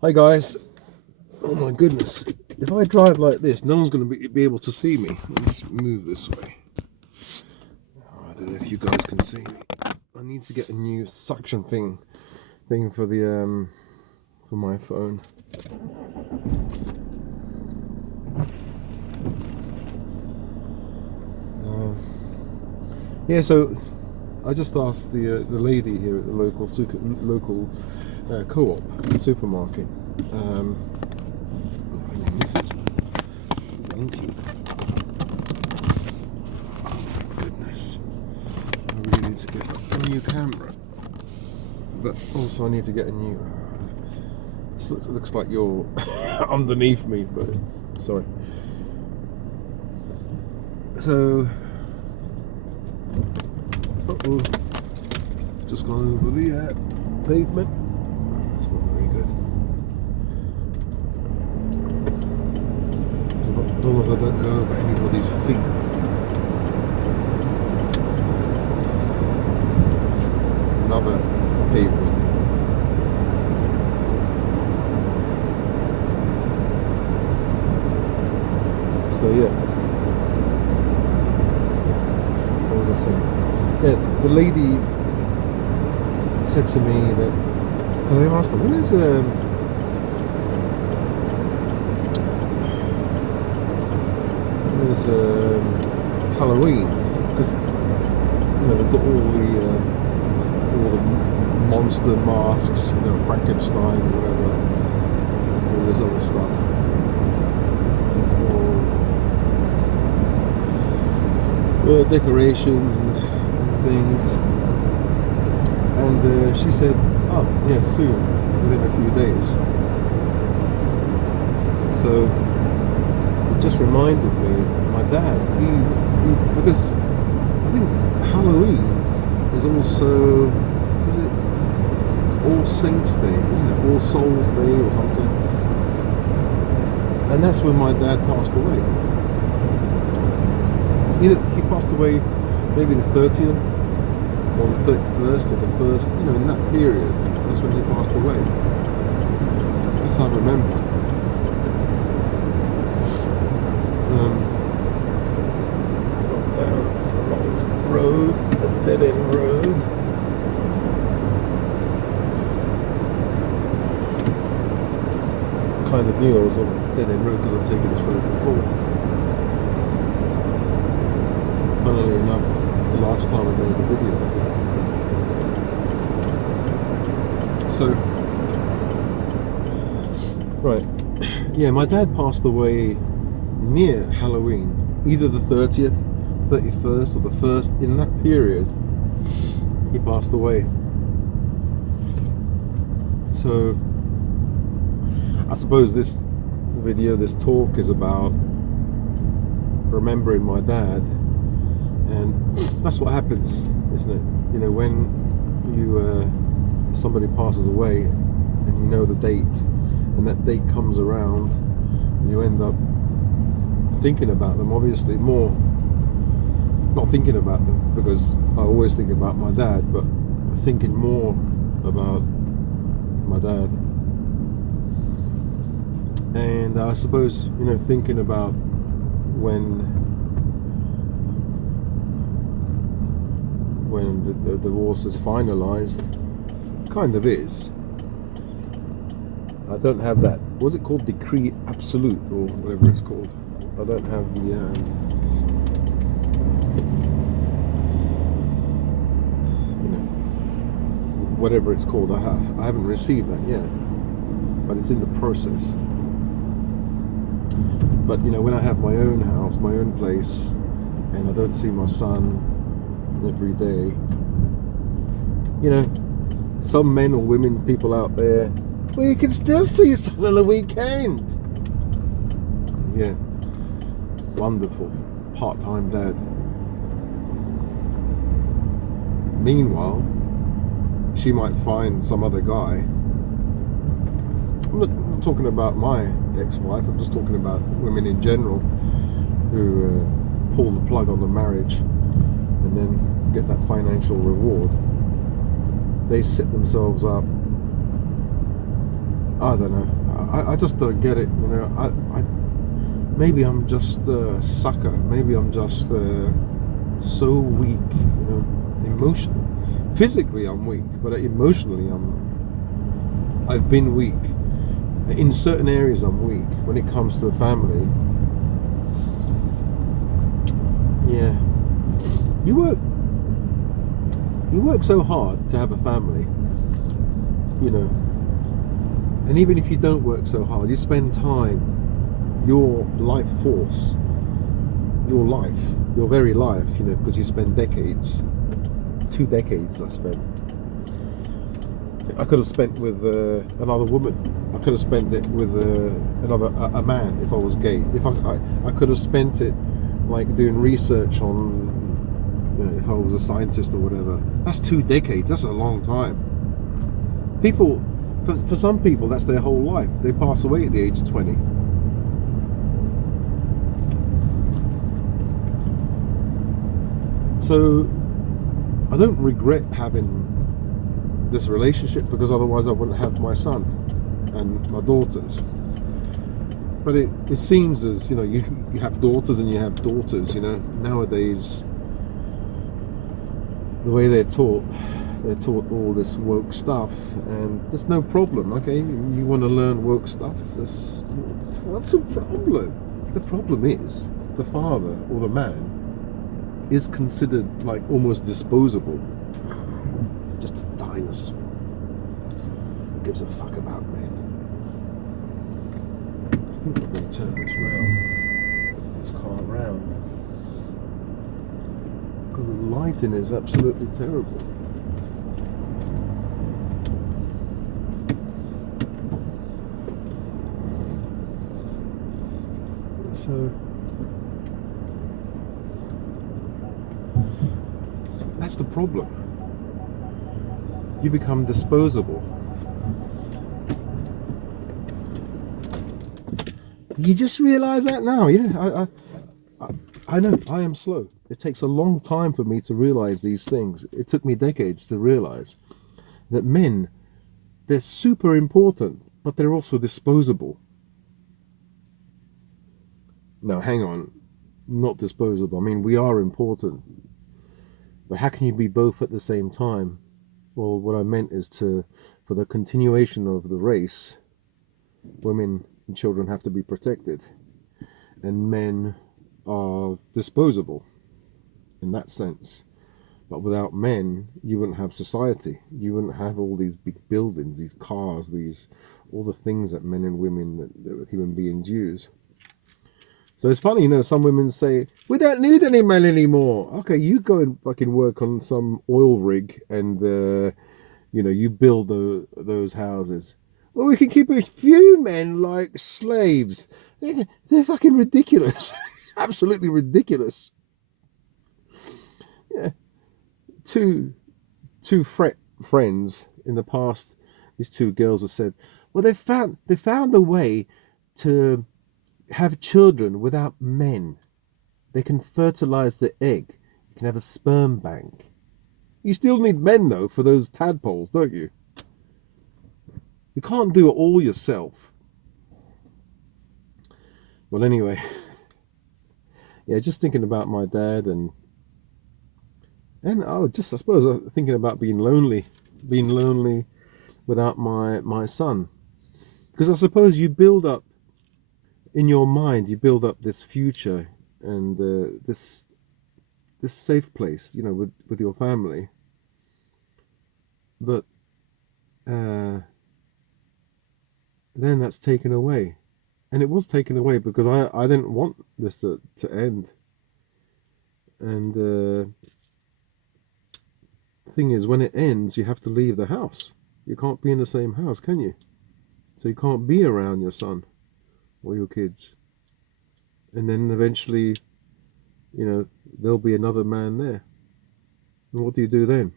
Hi guys. Oh my goodness. If I drive like this, no one's going to be able to see me. Let's move this way. Oh, I don't know if you guys can see me. I need to get a new suction thing for the for my phone. Yeah, so I just asked the lady here at the local co-op supermarket. This is funky. Oh my goodness! I really need to get a new camera, but also I need to get a new. This looks like you're underneath me, but sorry. So. Just gone over the pavement. That's not very good. As long as I don't go over anybody's feet. Another pavement. So yeah. What was I saying? Yeah, the lady said to me that, because I asked her, when is Halloween? Because they've got all the monster masks, Frankenstein, whatever, all this other stuff. All decorations and things, and she said, "Oh, yes, soon, within a few days." So it just reminded me, my dad, he because I think Halloween is also, is it All Saints Day, isn't it? All Souls Day or something, and that's when my dad passed away. He passed away maybe the 30th or the 31st or the 1st, in that period. That's when he passed away. That's how I remember. Got down a long road, a dead-end road. I kind of knew I was on a dead-end road because I've taken this road before. Funnily enough, the last time I made the video, I think. So, right, yeah, my dad passed away near Halloween, either the 30th, 31st, or the 1st. In that period, he passed away. So, I suppose this video, this talk, is about remembering my dad. And that's what happens, isn't it? When somebody passes away and you know the date, and that date comes around, you end up thinking about them. Obviously, more not thinking about them, because I always think about my dad, but thinking more about my dad. And I suppose, thinking about when the divorce is finalized, kind of is. I don't have that. What's it called? Decree absolute, or whatever it's called. I don't have the whatever it's called. I haven't received that yet, but it's in the process. But when I have my own house, my own place, and I don't see my son every day, some men or women, people out there, well, you can still see your son on the weekend. Yeah, wonderful, part-time dad. Meanwhile, she might find some other guy. I'm not talking about my ex-wife, I'm just talking about women in general who pull the plug on the marriage and then get that financial reward. They set themselves up I don't know. I just don't get it. Maybe I'm just a sucker. Maybe I'm just so weak. Emotionally. Physically, I'm weak, but emotionally, I've been weak. In certain areas, I'm weak. When it comes to the family, yeah. You work. You work so hard to have a family. You know, and even if you don't work so hard, you spend time, your life force, your life, your very life, because you spend decades, 2 decades I spent. I could have spent with another woman. I could have spent it with a man if I was gay. I could have spent it like doing research on, if I was a scientist or whatever. That's 2 decades. That's a long time. People, for some people, that's their whole life. They pass away at the age of 20. So I don't regret having this relationship, because otherwise I wouldn't have my son and my daughters. But it seems as, you have daughters and you have daughters. Nowadays, the way they're taught all this woke stuff, and there's no problem. Okay, you want to learn woke stuff, what's the problem? The problem is the father or the man is considered like almost disposable, just a dinosaur. Who gives a fuck about men? I think I'm going to turn this car around, because the lighting is absolutely terrible. So that's the problem. You become disposable. You just realize that now. Yeah, I know. I am slow. It takes a long time for me to realize these things. It took me decades to realize that men, they're super important, but they're also disposable. No, hang on. Not disposable. I mean, we are important. But how can you be both at the same time? Well, what I meant is for the continuation of the race, women and children have to be protected, and men are disposable in that sense. But without men, you wouldn't have society. You wouldn't have all these big buildings, these cars, all the things that men and women, that human beings use. So it's funny, some women say, we don't need any men anymore. Okay, you go and fucking work on some oil rig and, you build those houses. Well, we can keep a few men like slaves. They're fucking ridiculous. Absolutely ridiculous. Yeah. Two friends in the past, these two girls have said, well, they found a way to have children without men. They can fertilize the egg. You can have a sperm bank. You still need men, though, for those tadpoles, don't you? You can't do it all yourself. Well, anyway, yeah, just thinking about my dad and I suppose thinking about being lonely without my son, because I suppose you build up in your mind, you build up this future and this safe place, with your family, but then that's taken away, and it was taken away because I didn't want this to end, and the thing is, when it ends, you have to leave the house. You can't be in the same house, can you? So you can't be around your son or your kids, and then eventually, there'll be another man there. And what do you do then?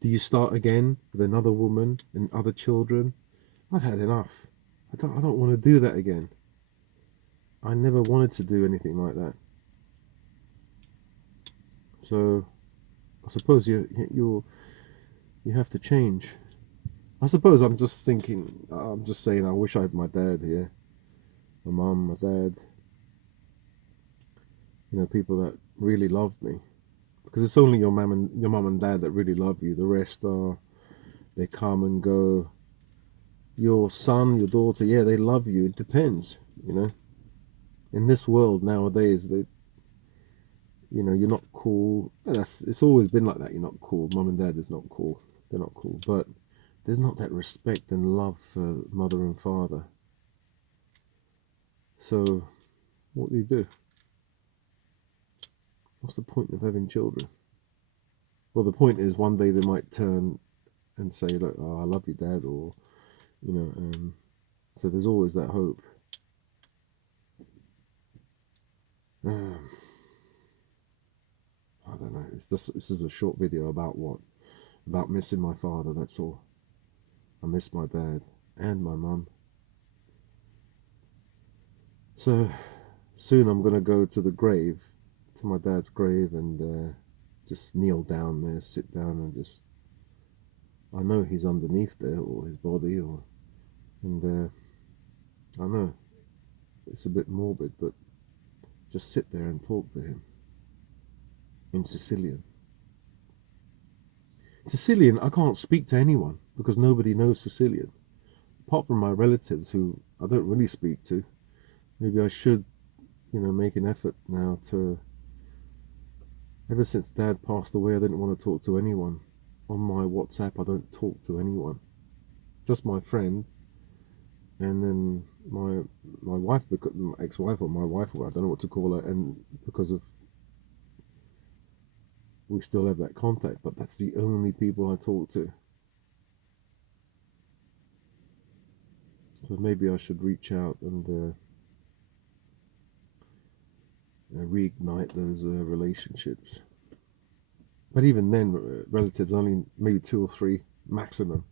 Do you start again with another woman and other children? I've had enough. I don't want to do that again. I never wanted to do anything like that. So I suppose you have to change. I suppose I'm just thinking, I'm just saying, I wish I had my dad here, my mum, my dad, people that really loved me. Because it's only your mum and dad that really love you. The rest are, they come and go. Your son, your daughter, yeah, they love you. It depends, you know. In this world nowadays, you're not cool. It's always been like that. You're not cool. Mum and dad is not cool. They're not cool. But there's not that respect and love for mother and father. So what do you do? What's the point of having children? Well, the point is one day they might turn and say, "Look, oh, I love you, Dad," or you know. So there's always that hope. Um, I don't know. This is a short video about what? About missing my father. That's all. I miss my dad and my mum. So soon I'm gonna go to the grave, to my dad's grave, and just kneel down there, sit down, and just. I know he's underneath there, or his body, and I know it's a bit morbid, but just sit there and talk to him in Sicilian. Sicilian, I can't speak to anyone because nobody knows Sicilian, apart from my relatives who I don't really speak to. Maybe I should, make an effort now to. Ever since Dad passed away, I didn't want to talk to anyone. On my WhatsApp, I don't talk to anyone, just my friend, and then my wife, my ex-wife, or my wife, or I don't know what to call her, and because of we still have that contact, but that's the only people I talk to. So maybe I should reach out and reignite those relationships. But even then, relatives only maybe 2 or 3 maximum.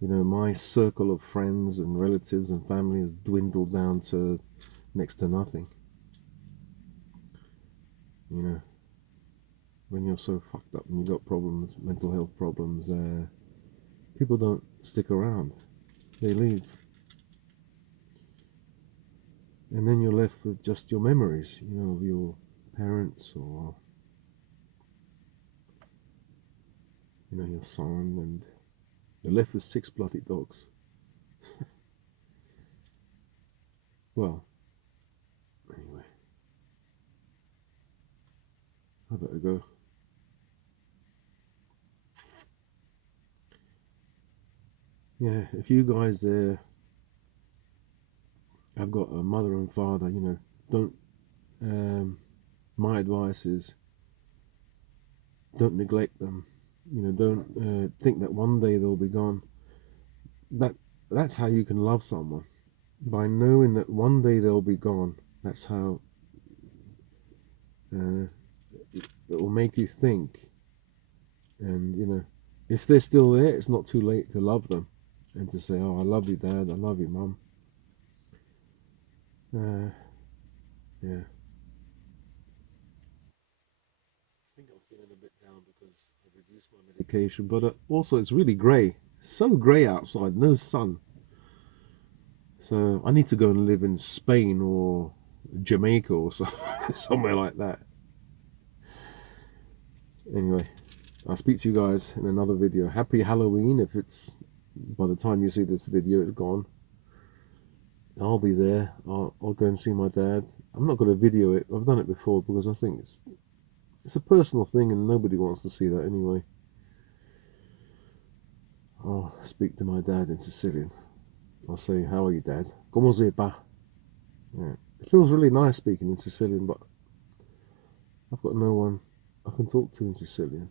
My circle of friends and relatives and family has dwindled down to next to nothing. When you're so fucked up and you got problems, mental health problems, people don't stick around. They leave. And then you're left with just your memories, of your parents or, your son, and you're left with 6 bloody dogs. Well, anyway, I better go. Yeah, if you guys there have got a mother and father, don't. My advice is don't neglect them. Don't think that one day they'll be gone. That's how you can love someone, by knowing that one day they'll be gone. That's how it will make you think. And if they're still there, it's not too late to love them and to say, "Oh, I love you, Dad. I love you, Mum." Yeah. I think I'm feeling a bit down because I've reduced my medication, but also it's really grey. So grey outside, no sun. So I need to go and live in Spain or Jamaica or somewhere like that. Anyway, I'll speak to you guys in another video. Happy Halloween. If it's by the time you see this video, it's gone. I'll be there. I'll go and see my dad. I'm not going to video it. I've done it before because I think it's a personal thing and nobody wants to see that anyway. I'll speak to my dad in Sicilian. I'll say, "How are you, Dad? Como se va?" Yeah. It feels really nice speaking in Sicilian, but I've got no one I can talk to in Sicilian.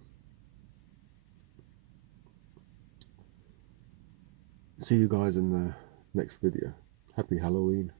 See you guys in the next video. Happy Halloween.